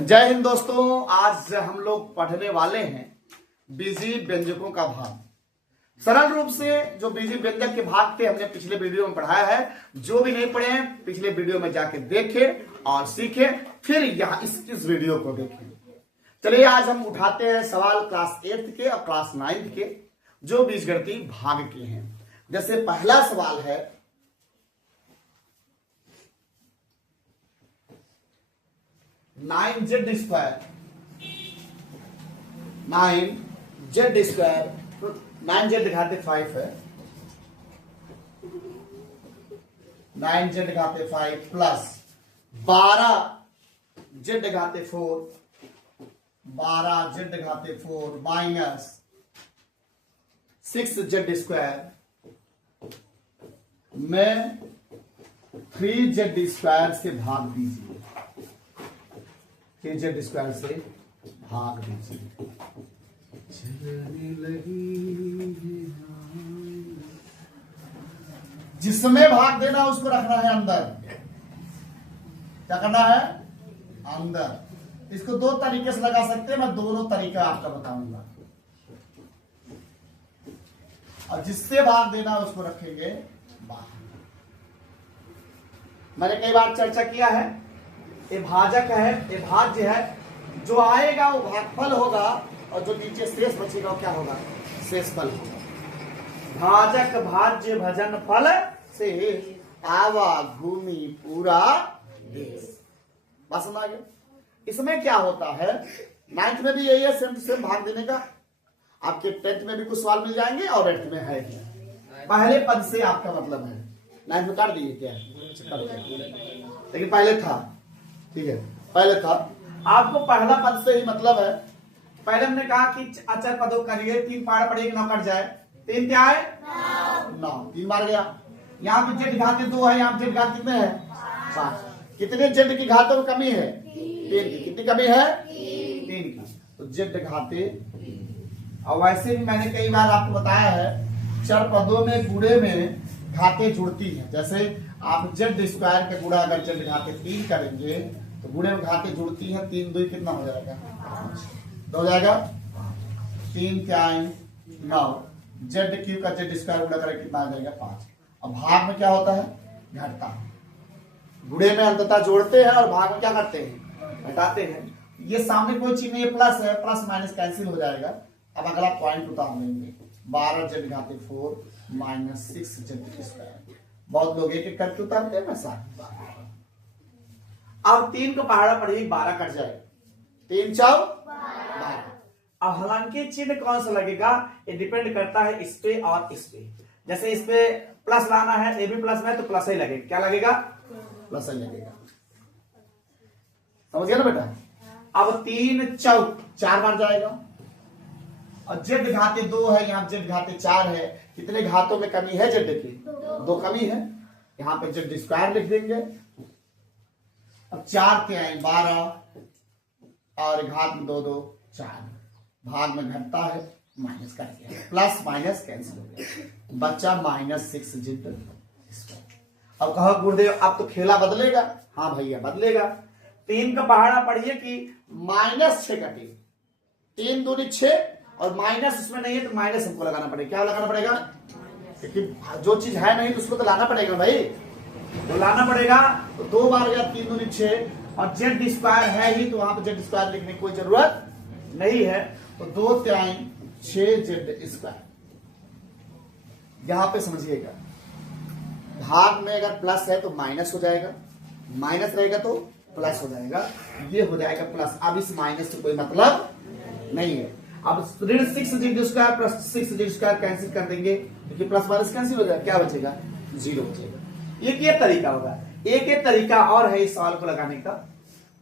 जय हिंद दोस्तों, आज हम लोग पढ़ने वाले हैं बीजीय व्यंजकों का भाग। सरल रूप से जो बीजीय व्यंजक के भाग थे हमने पिछले वीडियो में पढ़ाया है। जो भी नहीं पढ़े हैं पिछले वीडियो में जाके देखें और सीखें, फिर यहाँ इस वीडियो को देखें। चलिए आज हम उठाते हैं सवाल क्लास 8th के और क्लास 9th के जो बीजगणितीय भाग के हैं। जैसे पहला सवाल है 9z स्क्वायर 9z घाते 5 है। 9z घाते 5 plus 12z घाते 4 12z घाते 4 minus 6z square में 3z स्क्वायर से भाग दीजिए। 3z स्क्वायर से भाग दीजिए। जिसमें भाग देना उसको रखना है अंदर। क्या करना है? अंदर। इसको दो तरीके से लगा सकते हैं, मैं दोनों तरीका आपका बताऊंगा। और जिससे भाग देना उसको रखेंगे बाहर। मैंने कई बार चर्चा किया है, ये भाजक है, ये भाज्य है। जो आएगा वो भागफल होगा और जो नीचे शेष बचेगा वो क्या होगा? शेषफल होगा। भाजक भाज्य भजन फल से आवा घूमी पूरा देश। बात समझ आ गया? इसमें क्या होता है, 9th में भी यही है, सेम टू सेम भाग देने का। आपके 10th में भी कुछ सवाल मिल जाएंगे और 8th में है। पहले पद से आपका मतलब है। 9th में काट दिए क्या? लेकिन पहले था, ठीक है, पहले था। आपको पहला पद से ही मतलब है। पहले हमने कहा कि अचर पदों करिए, 3 पहाड़ पड़ेगी 9 कट जाए। 3 क्या है? 9। 3 बार गया। यहाँ पे जेड घाते 2 है, यहाँ जेड घात कितने है? 5। कितने जेड की घातों में कमी है? 3 की। कितनी कमी है? 3 की। तो जेड घाते। और वैसे भी मैंने कई बार आपको बताया है, चर पदों में गुणे में घाते जुड़ती है। जैसे आप जेड स्क्वायर का गुणा अगर जेड घाते 3 करेंगे तो गुणे में घाते जुड़ती है। 3 2 कितना हो जाएगा? 5 हो जाएगा। 3 क्या है? 9। जेड क्यू का जेड स्क्वायर गुणा करें कितना आ जाएगा? 5। अब भाग में क्या होता है? घटता। गुणे में अंततः जोड़ते हैं और भाग में क्या करते हैं? घटाते हैं। ये सामने कोई चीज नहीं है, प्लस है, प्लस माइनस कैंसिल हो जाएगा। अब अगला पॉइंट उतार लेंगे। 12z घाते 4 minus 6z square. बहुत लोग एक एक करके उतारते हैं, मैं 7 बार। अब 3 को पहाड़ा पड़ेगी, 12 कट जाएगा। 3 4 12। अब हालांकि चिन्ह कौन सा लगेगा ये डिपेंड करता है इस पे और इस पे। जैसे इस पे प्लस लाना है, ए भी प्लस में, तो प्लस ही लगेगा। क्या लगेगा? प्लस ही लगेगा। समझ गया ना बेटा? अब 3 चौक 4 बार जाएगा। और जेड घाते 2 है, यहाँ जेड घाते 4 है। कितने घातों में कमी है? जेड की 2 कमी है। यहाँ पे जेड स्क्वायर लिख देंगे। अब 4 के आए 12 और घात में 2 2 4। भाग में घटता है, माइनस कर दिया, प्लस माइनस कैंसिल हो गया, बच्चा माइनस 6z। अब कहो गुरुदेव अब तो खेला बदलेगा। हाँ भैया बदलेगा। 3 का पहाड़ा पढ़िए कि माइनस 6 कटे। 3 दूनी 6 और माइनस उसमें नहीं है तो माइनस हमको लगाना पड़ेगा। क्या लगाना पड़ेगा? क्योंकि जो चीज है नहीं तो उसको तो लाना पड़ेगा भाई, तो लाना पड़ेगा। तो 2 बार गया, 3 दूनी 6 और जेड स्क्वायर है ही, तो वहां पर जेड स्क्वायर लिखने की कोई जरूरत नहीं है। तो 2 3 6z स्क्वायर। यहां पे समझिएगा, भाग में अगर प्लस है तो माइनस हो जाएगा, माइनस रहेगा तो प्लस हो जाएगा। ये हो जाएगा प्लस। अब इस माइनस से कोई मतलब नहीं है। अब ऋण 6z square plus 6z square cancel कर देंगे, क्योंकि प्लस माइनस कैंसिल हो जाएगा। क्या बचेगा? 0 बचेगा। ये तरीका होगा। एक तरीका और है इस सवाल को लगाने का।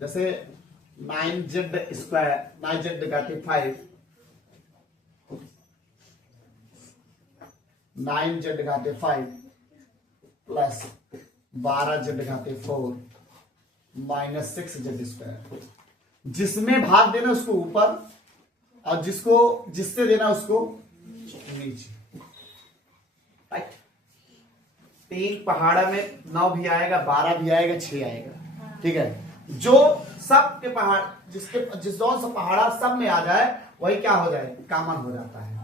जैसे 9z square 9z घाते 5 9z घाते 5 plus 12z घाते 4 minus 6z square. जिसमें भाग देना उसको ऊपर और जिससे देना उसको नीचे। राइट। 3 पहाड़ा में 9 भी आएगा, 12 भी आएगा, 6 आएगा। ठीक है। जो सब के पहाड़ जिस जौन सा पहाड़ा सब में आ जाए वही क्या हो जाए, कॉमन हो जाता है।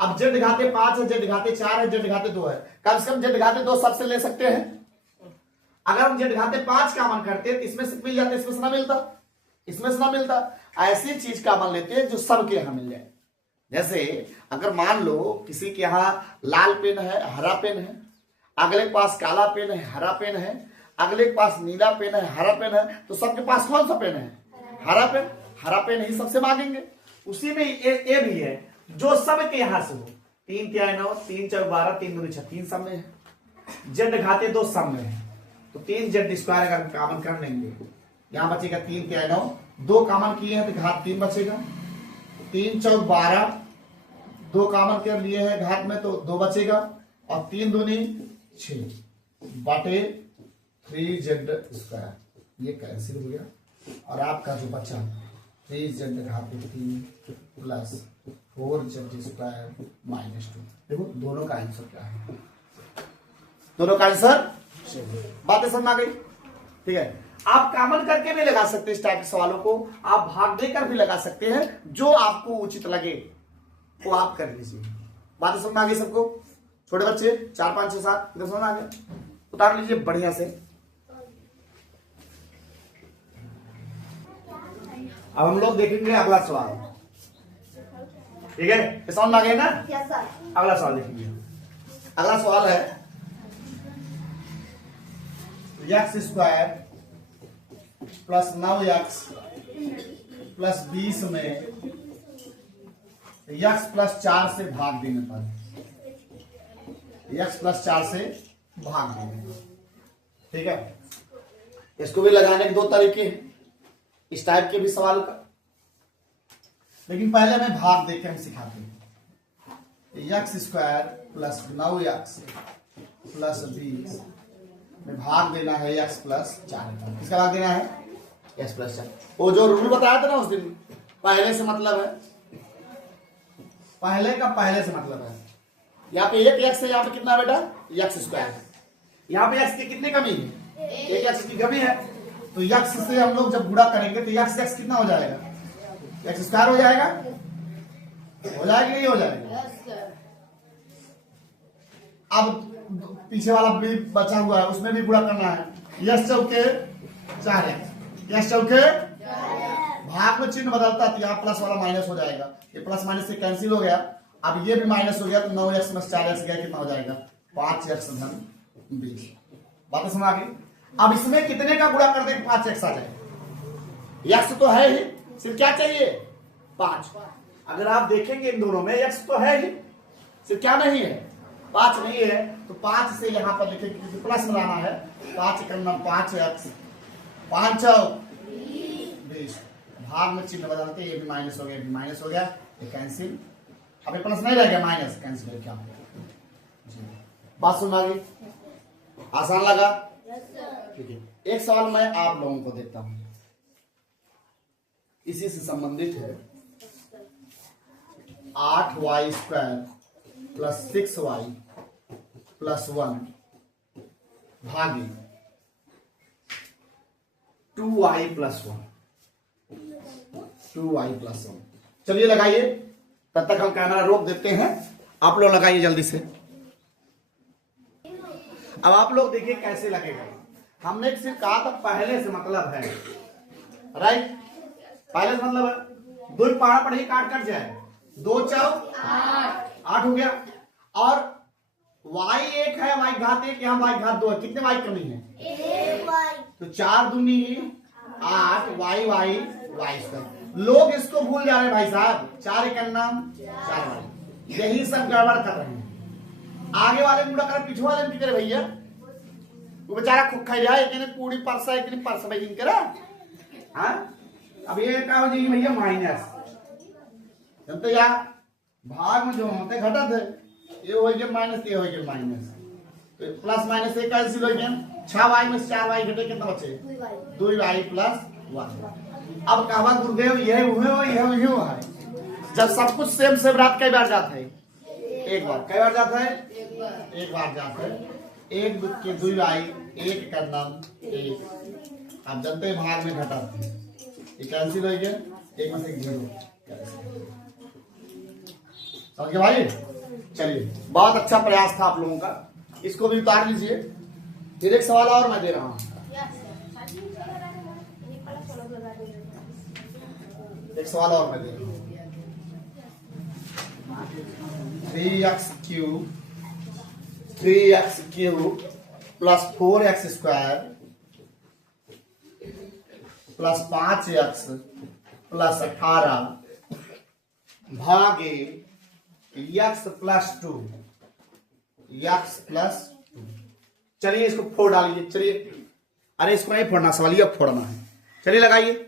अब z घाते 5 है, z घाते 4 है, z घाते 2 है, कम से कम z घाते 2 सबसे ले सकते हैं। अगर हम z घाते 5 कॉमन करते तो इसमें से मिल जाते, इसमें से ना मिलता, इसमें से ना मिलता। ऐसी चीज कॉमन लेते हैं जो सबके यहाँ मिल जाए। जैसे अगर मान लो किसी के यहाँ लाल पेन है, हरा पेन है, अगले के पास काला पेन है, हरा पेन है, अगले के पास नीला पेन है, हरा पेन है, तो सबके पास कौन सा पेन है, हरा पेन। हरा पेन ही सबसे मांगेंगे। उसी में ये भी है जो सबके यहां से हो। 3 तिहाई 9, 3 चौक 12, 3 दूनी 6, 3 सब में है। z घाते 2 सब में है, तो 3z² अगर कॉमन कर लेंगे, यहां बचेगा 3 तिहाई 9, 2 कॉमन किए हैं तो घात 3 बचेगा। 3 चौक 12, 2 कॉमन कर लिए हैं घात में तो 2 बचेगा, और 3 दूनी 6 बटे 3z², ये कैंसिल हो गया। और आपका जो बचा 3z घाते 3 प्लस 4z² -2। देखो दोनों का आंसर क्या है, दोनों का आंसर बातें समझ आ गई। ठीक है, आप कॉमन करके भी लगा सकते हैं इस टाइप के सवालों को, आप भाग देकर भी लगा सकते हैं, जो आपको उचित लगे वो आप कर लीजिए। बातें समझ आ गई सबको? छोटे बच्चे 4 5 6 7 इधर समझ आ गया, उतार लीजिए बढ़िया से। अब हम लोग देखेंगे अगला सवाल। ठीक है, समझ में आ गया ना? Yes sir. अगला सवाल देखेंगे। अगला सवाल है x² प्लस 9x प्लस 20 में x प्लस 4 से भाग देने पर, x प्लस 4 से भाग देने पर। ठीक है, इसको भी लगाने के 2 तरीके हैं, इस टाइप के भी सवाल का, लेकिन पहले मैं भाग देकर हम सिखाते हैं। x² प्लस 9x प्लस 20 में भाग देना है x प्लस 4 का। किसका भाग देना है? x plus 4। वो जो रूल बताया था ना उस दिन, पहले से मतलब है, पहले का पहले से मतलब है। यहाँ पे 1 x है, यहाँ पे कितना बेटा? x²। यहाँ पे x की कितनी कमी है? 1 x की कमी है, तो x से हम लोग जब गुणा करेंगे तो x कितना हो जाएगा? x² हो जाएगा, हो जाएगा नहीं हो जाएगा? अब पीछे वाला भी बचा हुआ है, उसमें भी गुणा करना है। यस चौके 4x, यस चौके भाग में चिन्ह बदलता तो यहाँ प्लस वाला माइनस हो जाएगा, ये प्लस माइनस से कैंसिल हो गया। अब ये भी माइनस हो गया तो 9x प्लस 4x गया, कितना हो जाएगा? 5x धन 20। बात समझ आ गई? अब इसमें कितने का गुणा कर दें 5x आ जाए? x तो है ही, सिर्फ क्या चाहिए? 5। अगर आप देखेंगे इन दोनों में x तो है ही, सिर्फ क्या नहीं है? 5 नहीं है, तो 5 से यहां पर लिखेंगे क्योंकि प्लस में लाना है। 5 करना 5x, 5 20, भाग में चिन्ह बदलते, ये भी माइनस हो गया, ये भी माइनस हो गया, ये कैंसिल। अब ये प्लस नहीं रह गया, माइनस कैंसिल है। क्या बात सुन आ गई? आसान लगा? ठीक है, एक सवाल मैं आप लोगों को देता हूं, इसी से संबंधित है। 8y² प्लस 6y प्लस 1 भागे 2y प्लस 1, 2y प्लस 1। चलिए लगाइए, तब तक हम कैमरा रोक देते हैं, आप लोग लगाइए जल्दी से। अब आप लोग देखिए कैसे लगेगा। हमने सिर्फ कहा था पहले से मतलब है, राइट? पहले से मतलब है 2 पहाड़ा पढ़िए, काट कट जाए, 2 चौक 8 हो गया। और y 1 है, y घात 1, यहाँ y घात 2 है, कितने y कमी है? 1 y। तो 4 दूनी 8, y²। लोग इसको भूल जा रहे हैं भाई साहब, 4 एक नाम 4y, यही सब गड़बड़ कर रहे हैं। आगे वाले गुणा कर, पीछे वाले में करे भैया, वो बेचारा खुद खा जाए, एक पूरी परसा एक परस भाई करा। हाँ, अब ये क्या हो जाएगी भैया? माइनस। जानते या भाग में जो होते घटत है, ये हो गया माइनस, ये हो गया माइनस, तो प्लस माइनस से कैंसिल हो गया। 6y में 4y घटे, कितना बचे? 2y plus 1। अब कहवा गुरुदेव ये हुए हो, ये है जब सब कुछ सेम सेम रात कई बार जाता है? एक बार। कई बार जाता है? एक बार जाता है। 1 के 2y, 1 का नाम 1, आप जानते हैं भाग में घटा ये कैंसिल हो गया, एक में से 0 समझ गए भाई। चलिए बहुत अच्छा प्रयास था आप लोगों का, इसको भी उतार लीजिए। फिर एक सवाल और मैं दे रहा हूं, एक सवाल और मैं दे रहा हूं। 3x cube plus 4x square plus 5x plus 18 भागे x प्लस 2 x प्लस 2। चलिए इसको फोड़ डालिए। चलिए, अरे इसको नहीं फोड़ना, सवालिया फोड़ना है। चलिए लगाइए।